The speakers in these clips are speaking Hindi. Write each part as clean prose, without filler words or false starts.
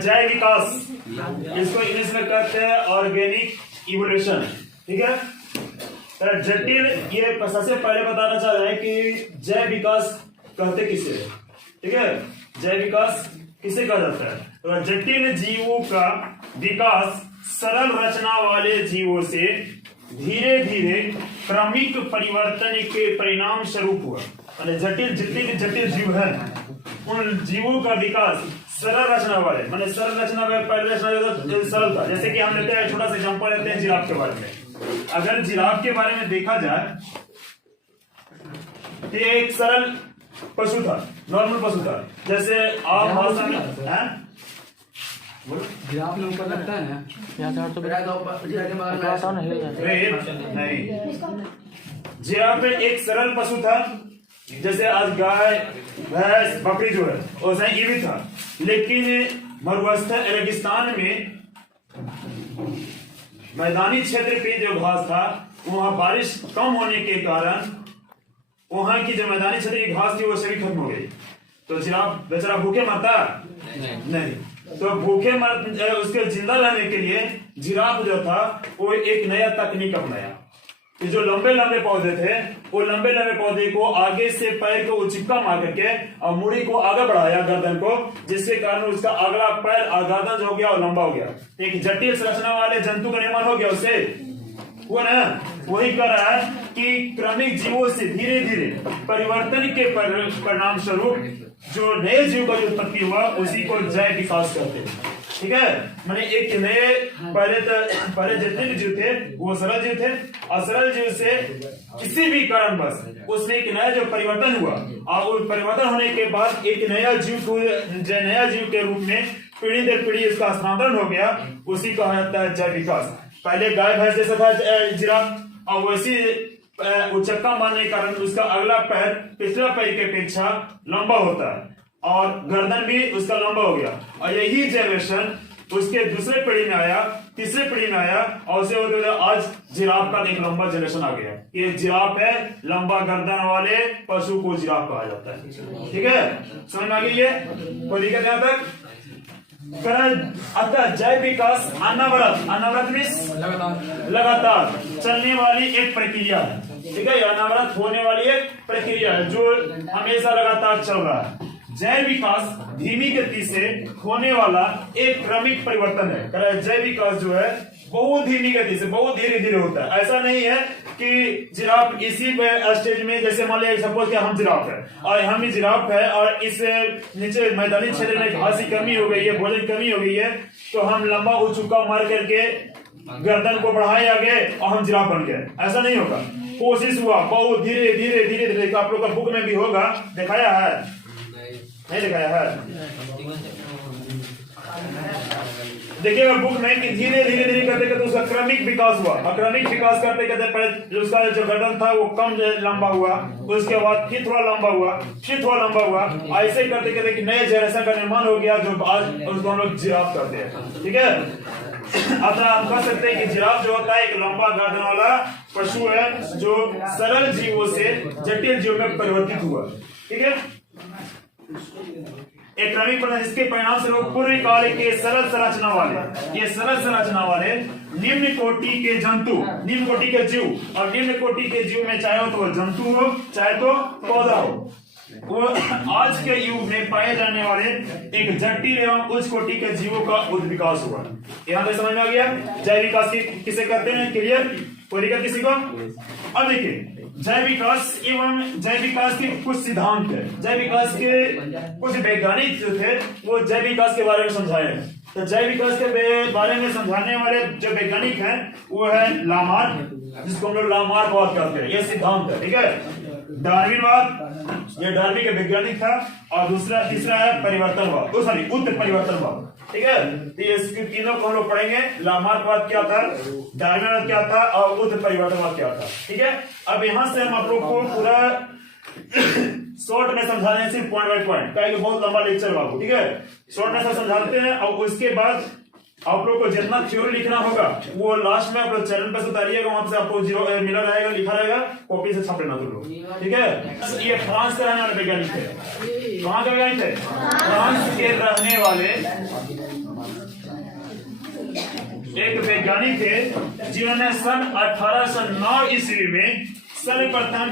जैव विकास, इसको इंग्लिश में कहते हैं ऑर्गेनिक इवोल्यूशन। ठीक है, तो जटिल, ये सबसे पहले बताना चाह रहे हैं कि जैव विकास कहते किसे। ठीक है, जैव विकास किसे कहा जाता है? तो जटिल जीवों का विकास सरल रचना वाले जीवों से धीरे धीरे क्रमिक परिवर्तन के परिणाम स्वरूप हुआ। जटिल जितने भी जटिल जीव है उन जीवों का विकास सरल रचना वाले, माने सरल रचना में पहले रचना सरल था। जैसे कि हम लेते हैं छोटा सा एग्जांपल लेते हैं जिराफ के बारे में। अगर जिराफ के बारे में देखा जाए तो एक सरल पशु था, नॉर्मल पशु था। जैसे आप भाषा में जिराफ में ऊपर लगता है ना, नहीं, जिराफ में एक सरल पशु था। जैसे आज गाय भैंस बकरी जो है वैसा ये भी था, लेकिन मरुस्थल रेगिस्तान में मैदानी क्षेत्र पे जो घास था वहां बारिश कम होने के कारण वहां की जो मैदानी क्षेत्र की घास थी वो सभी खत्म हो गई। तो जिराफ बेचारा भूखे मरता नहीं। तो भूखे उसके जिंदा रहने के लिए जिराफ जो था वो एक नया तकनीक अपनाया कि जो लंबे लंबे पौधे थे वो लंबे लंबे पौधे को आगे से पैर को चिपका मार करके और मुड़ी को आगे बढ़ाया गर्दन को, जिसके कारण उसका अगला पैर और गर्दन जो हो गया और लंबा हो गया। एक जटिल संरचना वाले जंतु का निर्माण हो गया उससे, वो ना वही कर रहा है कि क्रमिक जीवों से धीरे धीरे परिवर्तन के परिणाम स्वरूप जो नए जीव का जो उत्पत्ति हुआ उसी को जैव विकास कहते हैं। ठीक है, मैंने एक नए पहले जितने भी जीव थे वो सरल जीव थे, और सरल जीव से किसी भी कारण बस उसमें एक नया जो परिवर्तन हुआ और उस परिवर्तन होने के बाद एक नया जीव के रूप में पीढ़ी दर पीढ़ी उसका स्थानांतरण हो गया, उसी को कहा जाता है जैव विकास। पहले गाय भैंस जैसा था जिराफ, और वैसी उचक्का मारने के कारण उसका अगला पैर पिछला पैर के अपेक्षा लंबा होता है और गर्दन भी उसका लंबा हो गया। और यही जनरेशन उसके दूसरे पीढ़ी में आया, तीसरे पीढ़ी में आया, और उसे होते आज जिराफ का एक लंबा जनरेशन आ गया। ये जिराफ है, लंबा गर्दन वाले पशु को जिराफ कहा जाता है। ठीक है, समझ में आ गई? ये कोई दिक्कत यहाँ तक? अतः जैव विकास अनवरत मीन्स लगातार चलने वाली एक प्रक्रिया है। ठीक है, अनवरत होने वाली एक प्रक्रिया है जो हमेशा लगातार चल रहा है। जैव विकास धीमी गति से होने वाला एक क्रमिक परिवर्तन है। जैव विकास जो है बहुत धीमी गति से बहुत धीरे धीरे होता है। ऐसा नहीं है कि जिराफ इसी स्टेज में, जैसे मान लिया सपोज कि हम जिराफ है और हम ही जिराफ है और इस नीचे मैदानी क्षेत्र में घास की कमी हो गई है, भोजन की कमी हो गई है, तो हम लंबा उचुका मार करके गर्दन को बढ़ाए आगे और हम जिराफ बन गए। ऐसा नहीं होगा, कोशिश हुआ बहुत धीरे धीरे धीरे धीरे। आप लोग का बुक में भी होगा, दिखाया है नहीं दिखाया है? देखिएगा बुक में कि धीरे धीरे धीरे करते करते उसका क्रमिक विकास हुआ। क्रमिक विकास करते करते पहले उसका जो गर्दन था वो कम लंबा हुआ, उसके बाद फिर थोड़ा लंबा हुआ, फिर थोड़ा लंबा हुआ। ऐसे करते करते कि नए जनरेशन का निर्माण हो गया जो आज उसको हम लोग जिराफ करते हैं। ठीक है, अतः हम कह सकते हैं कि जिराफ जो होता है एक लंबा गर्दन वाला पशु है जो सरल जीवों से जटिल जीवों में परिवर्तित हुआ। ठीक है, एक क्रमिक परिणाम जिसके परिणाम स्वरूप पूर्व काल के सरल संरचना वाले निम्न कोटि के जंतु, निम्न कोटि के जीव, और निम्न कोटि के जीव में चाहे तो जंतु हो चाहे तो पौधा हो, वो आज के युग में पाए जाने वाले एक जटिल एवं उच्च कोटि के जीवों का विकास हुआ। यहाँ पे समझ में आ गया जैव विकास किसे कहते हैं? क्लियर? कोई दिक्कत किसी को? अब देखिए जैव विकास एवं जैव विकास के कुछ सिद्धांत है। जैव विकास के कुछ वैज्ञानिक जो थे वो जैव विकास के बारे में समझाए। तो जैव विकास के बारे में समझाने वाले जो वैज्ञानिक हैं वो है लामार्क, जिसको हम लोग लामार्कवाद कहते हैं। ये सिद्धांत है। ठीक है, डार्विनवाद, ये डार्विन के वैज्ञानिक था, और तीसरा है परिवर्तनवाद, उत्तर परिवर्तनवाद। ठीक है, तो तीनों को हम लोग पढ़ेंगे। लामार्कवाद क्या था, डार्विनवाद क्या था, और उत्तर परिवर्तनवाद क्या था। ठीक है, अब यहाँ से हम आप लोग को पूरा शॉर्ट में समझा रहे हैं, सिर्फ पॉइंट बाय पॉइंट, कहेंगे बहुत लंबा लेक्चर बाबू। ठीक है, शॉर्ट में सब समझाते हैं, और उसके बाद आप लोग को जितना थ्योरी लिखना होगा वो लास्ट में आप लोग चैनल पे से उतारिएगा, वहां से आपको जीरो मिला रहेगा, लिखा रहेगा, कॉपी से छाप लेना तुम लोग। ठीक है, ये फ्रांस का रहने वाला वैज्ञानिक है। कहाँ के वैज्ञानिक थे? फ्रांस के रहने वाले एक वैज्ञानिक थे जिन्होंने सन 1809 ईस्वी में सर्वप्रथम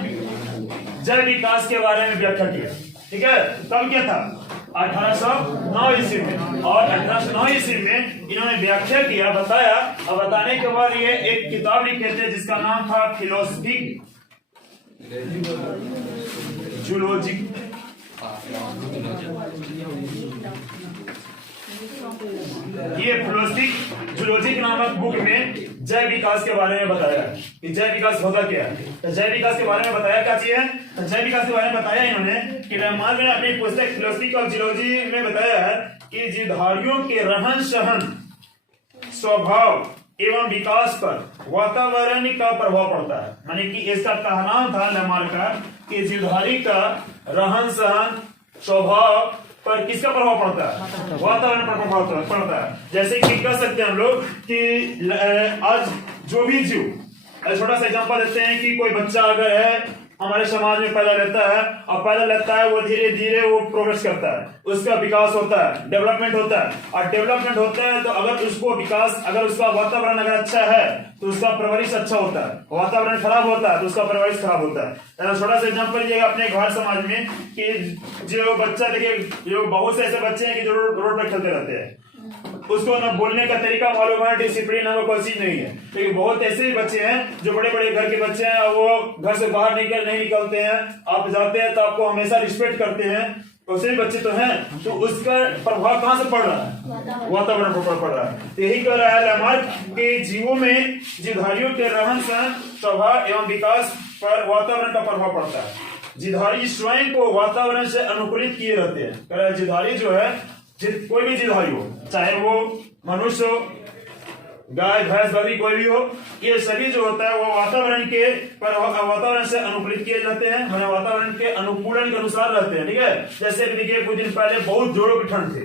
जल विकास के बारे में व्याख्या किया। ठीक है, तब क्या था? 1809 ईस्वी में। और 1809 ईस्वी में इन्होंने व्याख्या किया, बताया, और बताने के बाद ये एक किताब लिखे थे जिसका नाम था फिलोसफी जूलॉजी। ये फिलोसफी जूलॉजी नामक बुक में जैव विकास के बारे में बताया कि जैव विकास होता क्या है। तो जैव विकास के बारे में बताया क्या चीज है? तो जैव विकास के बारे में बताया इन्होंने कि लेमार्क ने अपनी पुस्तक फिलोसफी ऑफ जूलॉजी में बताया है कि जीवधारियों के रहन सहन, स्वभाव एवं विकास पर वातावरण का प्रभाव पड़ता है। माने कि इसका कहना था लेमार्क का कि जीवधारी का रहन सहन, स्वभाव पर किसका प्रभाव पड़ता है? वातावरण पर प्रभाव पड़ता है। जैसे कि कह सकते हैं हम लोग कि आज जो भी जीव, छोटा सा एग्जांपल देते हैं कि कोई बच्चा अगर है हमारे समाज में पैदा लेता है, और पैदा लेता है वो धीरे धीरे वो प्रोग्रेस करता है, उसका विकास होता है, डेवलपमेंट होता है। और डेवलपमेंट होता है तो अगर उसको विकास, अगर उसका वातावरण अगर अच्छा है तो उसका परवरिश अच्छा होता है, वातावरण खराब होता है तो उसका परवरिश खराब होता है। छोटा सा एग्जांपल लीजिएगा अपने घर समाज में कि जो बच्चा, देखिए जो बहुत से ऐसे बच्चे हैं कि जो रोड पर खेलते रहते हैं, उसको ना बोलने का तरीका मालूम है, डिसिप्लिन है, वो कोई चीज नहीं है। लेकिन बहुत ऐसे भी बच्चे हैं जो बड़े बड़े घर के बच्चे हैं, वो घर से बाहर नहीं निकलते हैं, आप जाते हैं तो आपको हमेशा रिस्पेक्ट करते हैं, वैसे भी बच्चे तो हैं। तो उसका प्रभाव कहां से पड़ रहा है? वातावरण पर पड़ रहा है। तो यही कह रहा है लेमार्क के जीवों में जीवधारियों के रहन सहन, स्वभाव एवं विकास पर वातावरण का प्रभाव पड़ता है। जीवधारी स्वयं को वातावरण से अनुकूलित किए रहते हैं। जीवधारी जो है, कोई भी जीवधारी हो, चाहे वो मनुष्य हो, गाय भैंस बकरी कोई भी हो, ये सभी जो होता है वो वातावरण से अनुकूलित किए जाते हैं, मैंने वातावरण के अनुकूलन के अनुसार रहते हैं। ठीक है, जैसे देखिए कुछ दिन पहले बहुत जोरों की ठंड थी,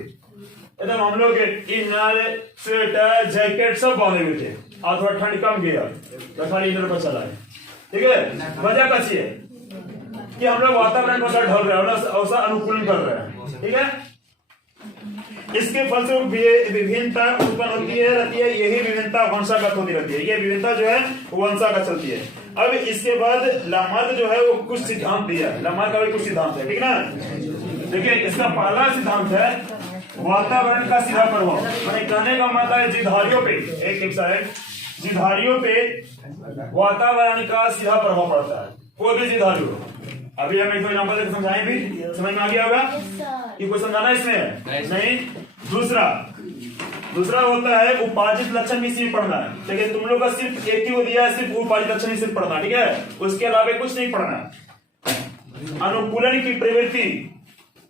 एकदम हम लोग इनर, स्वेटर, जैकेट सब बांधे हुए थे, और थोड़ा ठंड कम गया तो खाली इनर पर चला है। ठीक है, वजह कैसी है कि हम लोग वातावरण को ढल रहे हैं, ऐसा अनुकूलन कर रहे हैं। ठीक है, इसके फलस्वरूप विभिन्नता उत्पन्न होती है रहती है। यही विभिन्नता वंशागत होती रहती है। ये विभिन्नता जो है वंशागत चलती है। अब इसके बाद लेमार्क जो है वो कुछ सिद्धांत दिया है। लेमार्क का भी कुछ सिद्धांत है, ठीक ना। देखिए इसका पहला सिद्धांत है वातावरण का सीधा प्रभाव। मैंने कहने का मतलब है जीवधारियों पे, एक साइड जीवधारियों पे वातावरण का सीधा प्रभाव पड़ता है, कोई भी जीवधारी हो। अभी हम एक दो एग्जांपल देकर समझाएं, भी समझ में आ गया होगा कि कोई समझाना इसमें नहीं। दूसरा होता है उपार्जित लक्षण भी सिर्फ पढ़ना है। लेकिन तुम लोग का सिर्फ एक ही वो दिया है, सिर्फ उपार्जित लक्षण ही सिर्फ पढ़ना, ठीक है, उसके अलावा कुछ नहीं पढ़ना। अनुकूलन की प्रवृत्ति,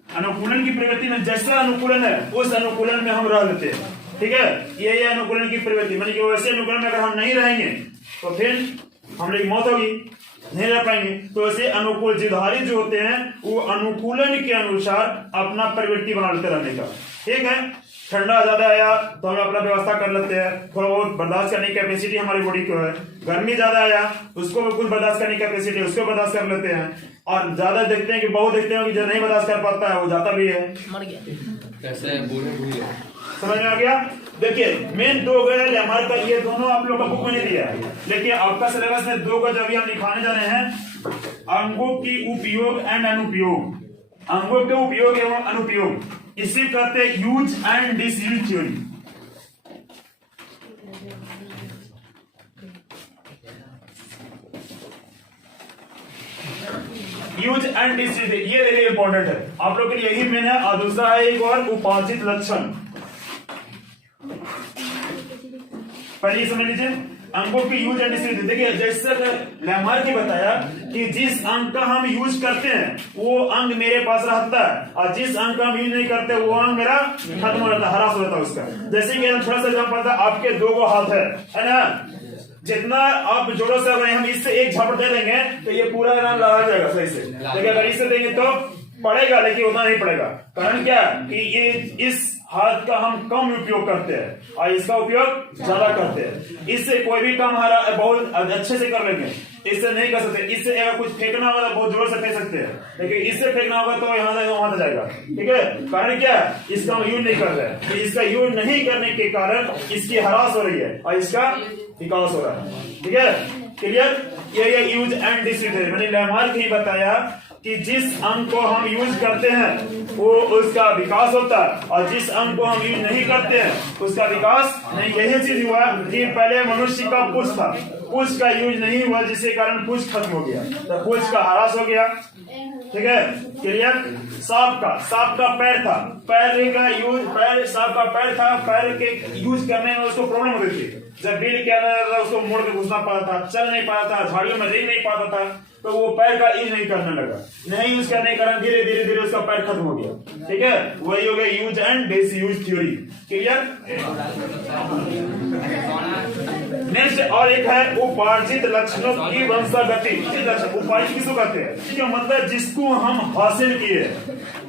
अनुकूलन की प्रवृत्ति में जैसा अनुकूलन है उस अनुकूलन में हम रह लेते हैं। ठीक है, ये अनुकूलन की प्रवृत्ति, मानी कि वैसे अनुकूलन में अगर हम नहीं रहेंगे तो फिर हम लोग मौत होगी, नहीं रह पाएंगे। तो ऐसे अनुकूल जीवधारी जो होते हैं वो अनुकूलन के अनुसार अपना प्रवृत्ति बना लेते रहने का। ठीक है, ठंडा ज्यादा आया तो हम अपना व्यवस्था कर लेते हैं, थोड़ा बहुत बर्दाश्त करने की कैपेसिटी हमारी बॉडी को है। गर्मी ज्यादा आया उसको भी कुछ बर्दाश्त करने की कैपेसिटी, उसको बर्दाश्त कर लेते हैं। और ज्यादा देखते हैं कि बहुत देखते हैं कि जो नहीं बर्दाश्त कर पाता है वो जाता भी है, मर गया। कैसे समझ में आ गया। देखिए मेन दो गए लेमार्क का, ये दोनों आप लोग का बुक में नहीं दिया है, लेकिन आपका सिलेबस में दो का जब हम लिखाने जा रहे हैं, अंगों की उपयोग एंड अनुपयोग, अंगों के उपयोग एवं अनुपयोग, इसी कहते हैं use and disuse theory. Use and disuse ये देखिए इंपॉर्टेंट है आप लोग के लिए, यही मेन है। और दूसरा है एक और उपार्जित लक्षण। पहले समझ लीजिए अंगों की यूज एंड डिसयूज। देखिए जैसे लेमार्क ने बताया कि जिस अंग का हम यूज करते हैं वो अंग मेरे पास रहता है, और जिस अंग का हम यूज नहीं करते वो अंग मेरा खत्म हो जाता है, हरास हो जाता है उसका। जैसे कि हम थोड़ा सा एग्जांपल था, आपके दो गो हाथ है ना, जितना आप जोरों से अगर हम इससे एक झपट दे देंगे तो ये पूरा लगा जाएगा सही से, लेकिन अगर इससे देंगे तो पड़ेगा, लेकिन उतना नहीं पड़ेगा। कारण क्या कि ये इस हाथ का हम कम उपयोग करते हैं और इसका उपयोग ज्यादा करते हैं। इससे कोई भी काम हमारा बहुत अच्छे से कर लेंगे, इससे नहीं कर सकते। इससे अगर कुछ फेंकना होगा तो बहुत जोर से फेंक सकते हैं, लेकिन इससे फेंकना होगा तो यहाँ से वहां तक जाएगा। ठीक है, कारण क्या है? इसका हम यूज नहीं कर रहे हैं, तो इसका यूज नहीं करने के कारण इसकी ह्रास हो रही है और इसका विकास हो रहा है। ठीक है, क्लियर? ये यूज एंड डिसयूज है। मैंने लैमार्क ही बताया कि जिस अंग को हम यूज करते हैं वो उसका विकास होता है, और जिस अंग को हम यूज नहीं करते हैं उसका विकास नहीं। यही चीज हुआ कि पहले मनुष्य का पुष्प था, पुष्प का यूज नहीं हुआ जिसके कारण पुष्प खत्म हो गया, तो पुष्प का ह्रास हो गया। ठीक है, क्लियर? सांप का पैर था, पैर का यूज, सांप का पैर था, पैर के यूज करने में उसको प्रॉब्लम होती थी। जब बिल किया जाता था उसको मोड़ के घुसना पड़ता था, चल नहीं पाता था, झाड़ियों में रह नहीं पाता था, तो वो पैर का यूज नहीं करने लगा। नहीं यूज करने के कारण धीरे धीरे उसका पैर खत्म हो गया। ठीक है, वही हो गया use and disuse theory. Clear? Next और एक है उपार्जित लक्षणों की वंशागति। उपार्जित किसको कहते हैं? ठीक है, मतलब जिसको हम हासिल किए।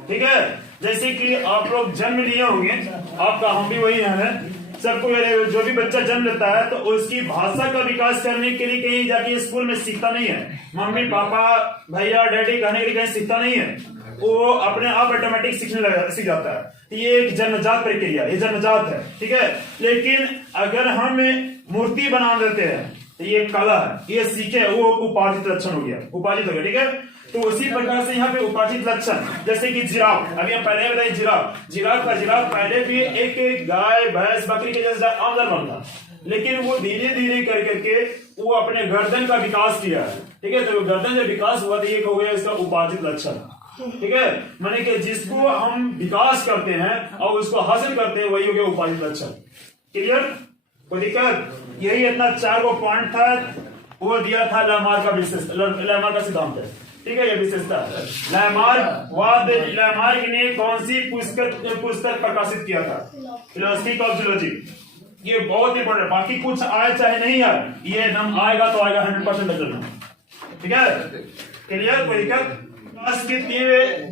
ठीक है, जैसे कि आप लोग जन्म लिए होंगे, आपका हम भी वही है, सबको जो भी बच्चा जन्म लेता है तो उसकी भाषा का विकास करने के लिए कहीं जाके स्कूल में सीखता नहीं है, मम्मी पापा भैया डैडी कहने के लिए कहीं सीखता नहीं है, वो अपने आप ऑटोमेटिक सीख जाता है। ये एक जन्मजात प्रक्रिया, ये जन्मजात है। ठीक है, लेकिन अगर हम मूर्ति बना देते हैं तो ये कला है, ये सीखे, वो उपार्जित लक्षण हो गया, उपार्जित हो गया। ठीक है, तो उसी प्रकार से यहाँ पे उपार्जित लक्षण, जैसे कि जिराफ, अभी हम पहले बताए जिराफ पहले भी एक गाय भैंस बकरी के जैसा आम जानवर था, लेकिन वो धीरे धीरे करके वो अपने गर्दन का विकास किया है। ठीक है, तो गर्दन जब विकास हुआ तो ये हो गया इसका उपार्जित लक्षण। ठीक है, माने कि जिसको हम विकास करते हैं और उसको हासिल करते हैं वही हो गया उपार्जित लक्षण। क्लियर? कोई दिक्कत? यही इतना 4 पॉइंट था, वो दिया था लैमार्क का सिद्धांत है। ठीक है, ये विशेषता लैमार्क ने कौन सी पुस्तक प्रकाशित किया था? Philosophy of zoology. ये बहुत इंपॉर्टेंट, बाकी कुछ आए चाहे नहीं आए, ये नम आएगा तो आएगा 100%। ठीक है, क्लियर? कोई दिक्कत?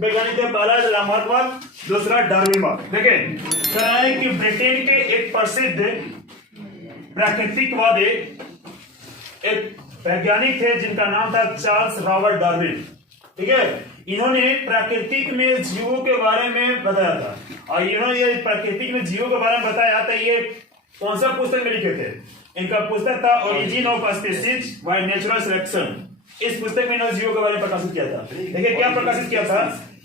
वैज्ञानिक पहला लैमार्कवाद, दूसरा डार्विनवाद। देखें, कहना है कि ब्रिटेन के एक प्रसिद्ध प्राकृतिकवादी एक वैज्ञानिक थे जिनका नाम था चार्ल्स रॉबर्ट डार्विन। ठीक है, इन्होंने प्राकृतिक में जीवों के बारे में बताया था, और इन्होंने ये प्राकृतिक में जीवों के बारे में बताया था। ये कौन सा पुस्तक में लिखे थे? इनका पुस्तक था origin of species by natural selection. इस पुस्तक में इन्होंने जीवों के बारे में प्रकाशित किया था। देखिए क्या प्रकाशित किया था?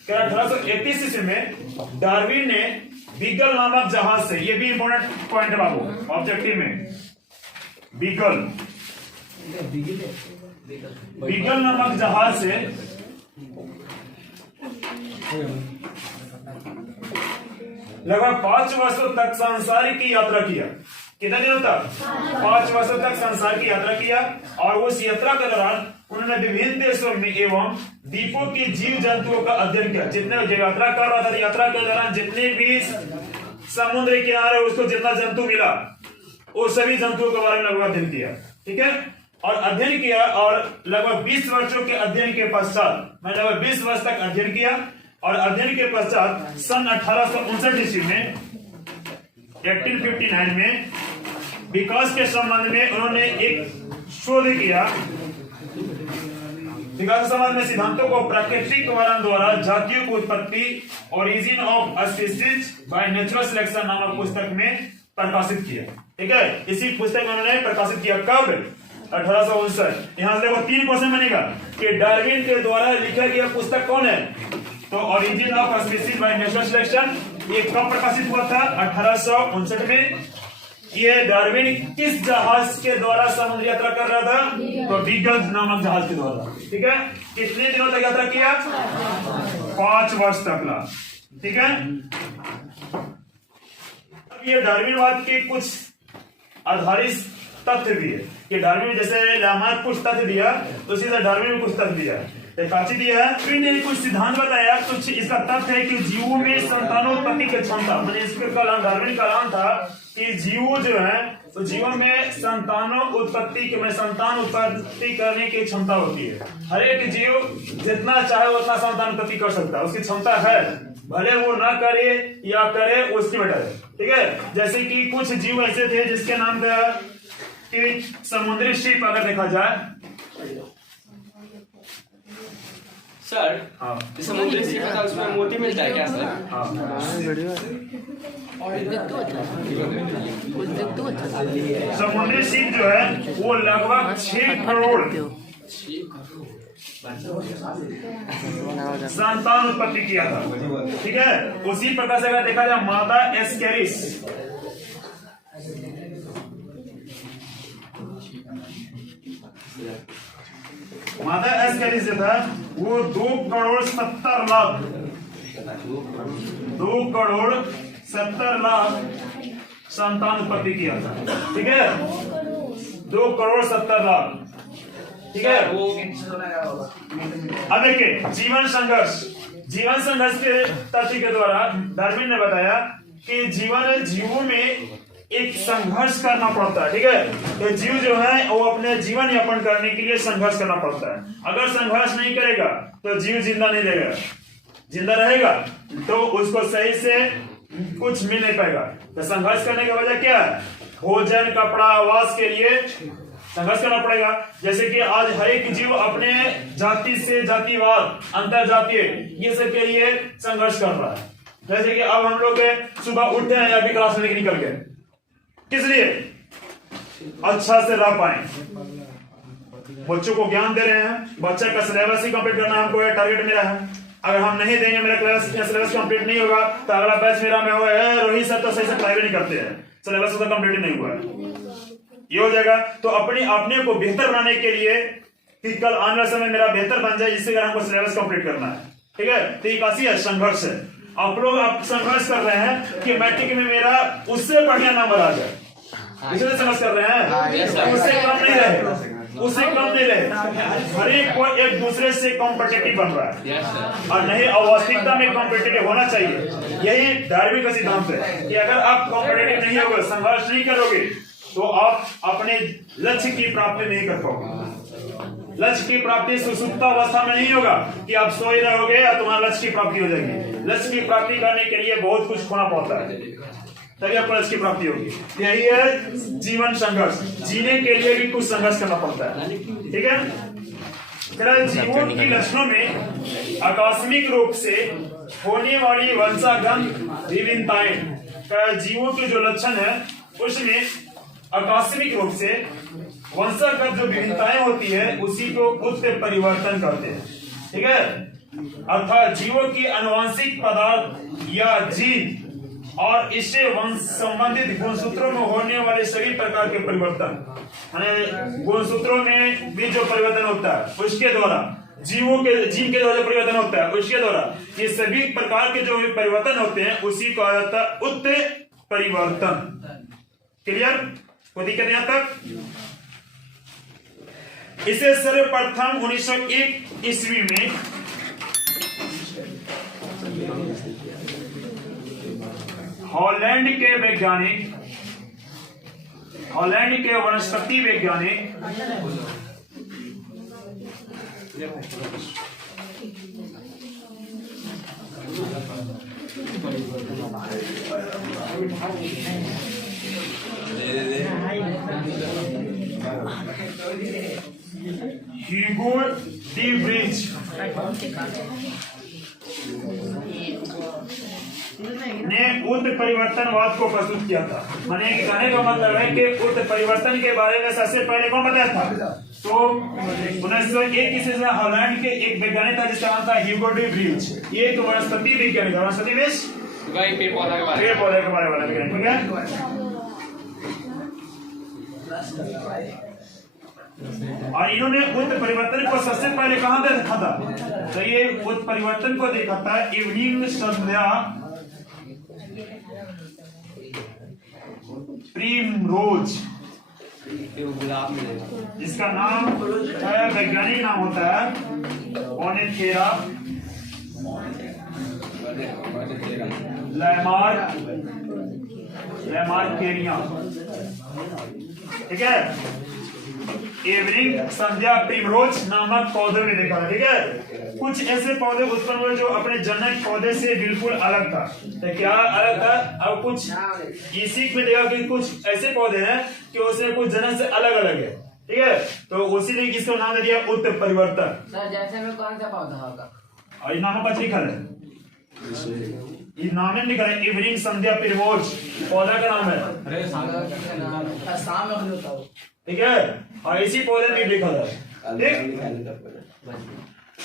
1831 ईस्वी में डार्विन ने बीगल नामक जहाज से, ये भी इंपॉर्टेंट पॉइंट है बाबू ऑब्जेक्टिव में, बीगल नामक जहाज से लगभग 5 वर्षों तक संसार की यात्रा किया। कितने दिनों तक? 5 वर्षों तक संसार की यात्रा किया, और उस यात्रा के दौरान उन्होंने विभिन्न देशों में एवं द्वीपों के जीव जंतुओं का अध्ययन किया। जितने यात्रा कर रहा था, यात्रा के दौरान जितने भी समुद्र किनारे उसको जितना जंतु मिला, वो सभी जंतुओं के बारे में लगभग अध्ययन किया। ठीक है, और अध्ययन किया, और लगभग 20 वर्षों के अध्ययन के पश्चात, मैंने लगभग 20 वर्ष तक अध्ययन किया, और अध्ययन के पश्चात सन 1859 ईस्वी में 1859 में विकास के संबंध में उन्होंने एक शोध किया। विकास के संबंध में सिद्धांतों को प्राकृतिक वर्णन द्वारा जातियों की उत्पत्ति, origin of species by natural selection नामक पुस्तक में प्रकाशित किया। ठीक है, इसी पुस्तक में उन्होंने प्रकाशित किया। कब? 1859। यहाँ से 3 क्वेश्चन बनेगा कि डार्विन के द्वारा लिखा गया पुस्तक कौन है? तो origin of species by natural selection, ये कब प्रकाशित हुआ था? 1859 में। ये डार्विन किस जहाज के द्वारा समुद्र यात्रा कर रहा था? तो बीगल नामक जहाज के द्वारा। ठीक है, कितने दिनों तक यात्रा किया? 5 वर्ष तक। ठीक है, अब ये डार्विनवाद के कुछ आधारित तथ्य भी है कि डार्विन जैसे लैमार्क कुछ तथ्य दिया, उसी तरह डार्विन में कुछ तथ्य दिया, दिया है। ने कुछ सिद्धांत बताया, कुछ इसका तथ्य है कि जीवों में संतानोत्पत्ति की क्षमता, मतलब इसका डार्विन का नाम था कि जीव जो है तो जीवन में संतान उत्पत्ति करने की क्षमता होती है। हर एक जीव जितना चाहे उतना संतान उत्पत्ति कर सकता है, उसकी क्षमता है, भले वो ना करे या करे उसकी मैटर है। ठीक है, जैसे कि कुछ जीव ऐसे थे जिसके नाम था कि समुद्री शीप, अगर देखा जाए सर। हाँ, समुद्री शीप था, उसमें मोती मिलता है क्या सर? हाँ, समुद्री शीप जो है वो लगभग 6 करोड़ संतान उत्पत्ति किया था। ठीक है, उसी प्रकार से अगर देखा जाए मादा एस्केरिस, मादा एस्केरिस जो था वो 2 करोड़ 70 लाख 2 करोड़ 70 लाख संतान उत्पत्ति किया था। ठीक है, 2 करोड़ 70 लाख। ठीक है, अब देखिए जीवन संघर्ष के तथ्य के द्वारा डार्विन ने बताया कि जीवों में एक संघर्ष करना पड़ता है। ठीक है, तो जीव जो है वो अपने जीवन यापन करने के लिए संघर्ष करना पड़ता है। अगर संघर्ष नहीं करेगा तो जीव जिंदा नहीं रहेगा, जिंदा रहेगा तो उसको सही से कुछ मिल नहीं पाएगा। तो संघर्ष करने की वजह क्या है? भोजन, कपड़ा, आवास के लिए संघर्ष करना पड़ेगा। जैसे कि आज हर एक जीव अपने जाति से जातिवाद, अंतर जातीय, ये सब के लिए संघर्ष कर रहा है। जैसे कि अब हम लोग सुबह उठते हैं या भी क्लास में निकल गए, किस लिए? अच्छा से रह पाए, बच्चों को ज्ञान दे रहे हैं, बच्चे का सिलेबस ही कंप्लीट करना हमको टारगेट मेरा है। अगर हम नहीं देंगे, मेरा क्लास सिलेबस कंप्लीट नहीं होगा तो अगला बैच मेरा में हुआ है रोहित सर तो सही से पढ़ाई नहीं करते हैं, सिलेबस उसका कंप्लीट नहीं हुआ है, ये हो जाएगा। तो अपने को बेहतर बनाने के लिए कि कल आने वाले समय मेरा बेहतर बन जाए, जिससे हमको सिलेबस कंप्लीट करना है। ठीक है, तो एक ऐसी है संघर्ष है। आप लोग संघर्ष कर रहे हैं कि मैट्रिक में मेरा उससे बढ़िया नंबर आ जाए, इसलिए संघर्ष कर रहे हैं, उससे कम नहीं रहे, उससे कम नहीं रहे। हर एक को एक दूसरे से कॉम्पिटिटिव बन रहा है और नहीं, अवस्थिकता में कॉम्पिटिटिव होना चाहिए। यही डार्विन का सिद्धांत है कि अगर आप कॉम्पिटिटिव नहीं होगे, संघर्ष नहीं करोगे तो आप अपने लक्ष्य की प्राप्ति नहीं कर पाओगे। लक्ष्य की प्राप्ति सुसुप्ता अवस्था में नहीं होगा कि आप सोए रहोगे या तुम्हारा लक्ष्य की प्राप्ति हो जाएगी। लक्ष्य की प्राप्ति करने के लिए बहुत कुछ खोना पड़ता है, तभी आपको लक्ष्य की प्राप्ति होगी। यही है जीवन संघर्ष, जीने के लिए भी कुछ संघर्ष करना पड़ता है। ठीक है, जीवों की लक्षणों में आकस्मिक रूप से होने वाली वंशागत विभिन्नताएं, जीवों के जो लक्षण है उसमें आकस्मिक रूप से वंशागत जो विभिन्नताएं होती है उसी को उत्पत्ति परिवर्तन कहते हैं। ठीक है, अर्थात जीवों की आनुवंशिक पदार्थ या जीन और इससे वंश संबंधित गुणसूत्रों में होने वाले सभी प्रकार के परिवर्तन, गुणसूत्रों में भी जो परिवर्तन होता है उसके द्वारा, जीवों के जीन के द्वारा जो परिवर्तन होता है उसके द्वारा ये सभी प्रकार के जो परिवर्तन होते हैं उसी को आ जाता है उत्पत्ति परिवर्तन। क्लियर? कोई दिक्कत यहाँ तक? इसे सर्वप्रथम 1901 ईस्वी में हॉलैंड के वनस्पति वैज्ञानिक ह्यूगो डी ब्रिज ने उत्पत्ति परिवर्तनवाद को प्रस्तुत किया था। माने कहने का मतलब है कि उत्पत्ति परिवर्तन के बारे में सबसे पहले कौन बताया था? तो 1901 ईस्वी में हॉलैंड के एक वैज्ञानिक था जिसका नाम था ह्यूगो डी ब्रिज। ये एक वनस्पति वैज्ञानिक, वनस्पति में पेड़ पौधे के बारे वाला वैज्ञानिक। और इन्होंने उत्पत्ति परिवर्तन को सबसे पहले कहां देखा था? तो ये उत्पत्ति परिवर्तन को देखा था इवनिंग संध्या प्रिमरोज, इसका नाम है, वैज्ञानिक नाम होता है ओनेथेरा लैमार्क लैमार्केरिया, ठीक है। एवरिंग, संध्या, प्रिमरोज नामक पौधे में देखा था, ठीक है। कुछ ऐसे पौधे उत्पन्न हुए जो अपने जनक पौधे से बिल्कुल अलग था। तो क्या अलग था? अब कुछ इसी में देखा कि कुछ ऐसे पौधे हैं कि उसमें कुछ जनक से अलग अलग है, ठीक है। तो उसी ने किसको नाम दे दिया? उत्तर परिवर्तन। सर जैसे में कौन सा पौधा होगा? और नाम पर लिखा है, ये नाम में लिखा है एवरिंग, संध्या, प्रिमरोज पौधा का नाम है, शाम में होता है, ठीक है। और इसी पौधे में लिखा था, ठीक।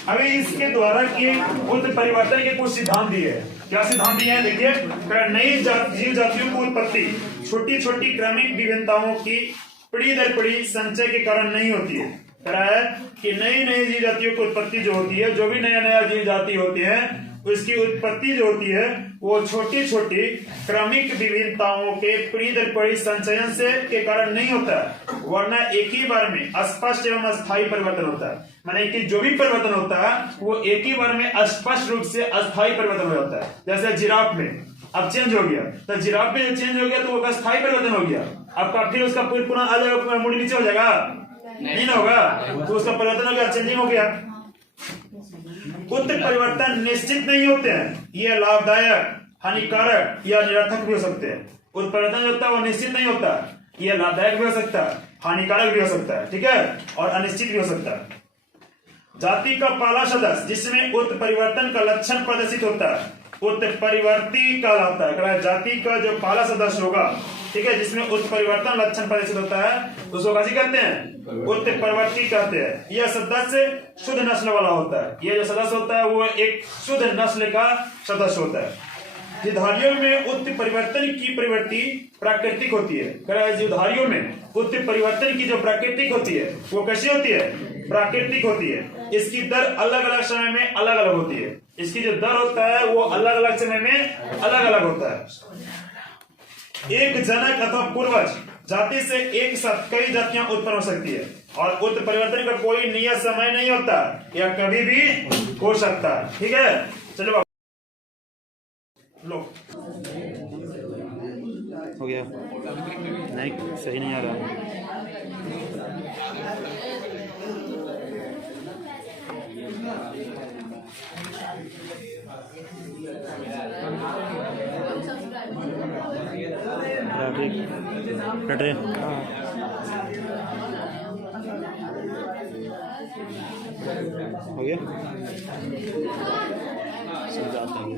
अभी इसके द्वारा किए उत्तर परिवर्तन के कुछ सिद्धांत दिए हैं। क्या सिद्धांत दिए हैं? देखिए, नई जीव जातियों की उत्पत्ति छोटी छोटी क्रमिक विभिन्नताओं की पीढ़ी दर पीढ़ी संचय के कारण नहीं होती है। कह रहा है कि नई नई जीव जातियों की उत्पत्ति जो होती है, जो भी नया नया जीव जाति होती है, उसकी उत्पत्ति जो होती है वो छोटी छोटी क्रमिक विभिन्नताओं के पीढ़ी दर पीढ़ी संचयन से के कारण नहीं होता है, वरना एक ही बार में स्पष्ट एवं स्थायी परिवर्तन होता है। माने कि जो भी परिवर्तन होता है वो एक ही बार में स्पष्ट रूप से अस्थायी परिवर्तन हो जाता है। जैसे जिराफ में अब चेंज हो गया, तो जिराफ में चेंज हो गया तो वो स्थायी परिवर्तन हो गया। अब फिर उसका पुनः आ जाएगा, मुड़ी नीचे हो जाएगा, नहीं ना होगा, तो उसका परिवर्तन हो गया, चेंजिंग हो गया। उत्तर परिवर्तन निश्चित नहीं होते हैं, ये लाभदायक, हानिकारक या निरर्थक भी हो सकते हैं। उत्तर परिवर्तन जो होता है वो निश्चित नहीं होता, ये लाभदायक भी हो सकता है, हानिकारक भी हो सकता है, ठीक है, और अनिश्चित भी हो सकता है। जाति का पहला सदस्य जिसमें उत्तर परिवर्तन का लक्षण प्रदर्शित होता है उत्परिवर्ती कहलाता है। जाति का जो पहला सदस्य होगा, ठीक है, जिसमें उत्परिवर्तन लक्षण प्रदर्शित होता है, उसको कैसे कहते हैं? उत्परिवर्ती कहते हैं। यह सदस्य शुद्ध नस्ल वाला होता है। यह जो सदस्य होता है वो एक शुद्ध नस्ल का सदस्य होता है। जीवधारियों में उत्परिवर्तन की प्रवृत्ति प्राकृतिक होती है। जीवधारियों में उत्परिवर्तन की जो प्राकृतिक होती है वो कैसी होती है? प्राकृतिक होती है। इसकी दर अलग अलग समय में अलग अलग होती है। इसकी जो दर होता है वो अलग अलग समय में अलग अलग होता है। एक जनक अथवा पूर्वज जाति से एक साथ कई जातियां उत्पन्न हो सकती है और उत्तर परिवर्तन का कोई नियत समय नहीं होता, या कभी भी हो सकता है, ठीक है। चलो लो, हो गया? नहीं, सही नहीं आ रहा। कट रहे हो गया? समझाता हूँ।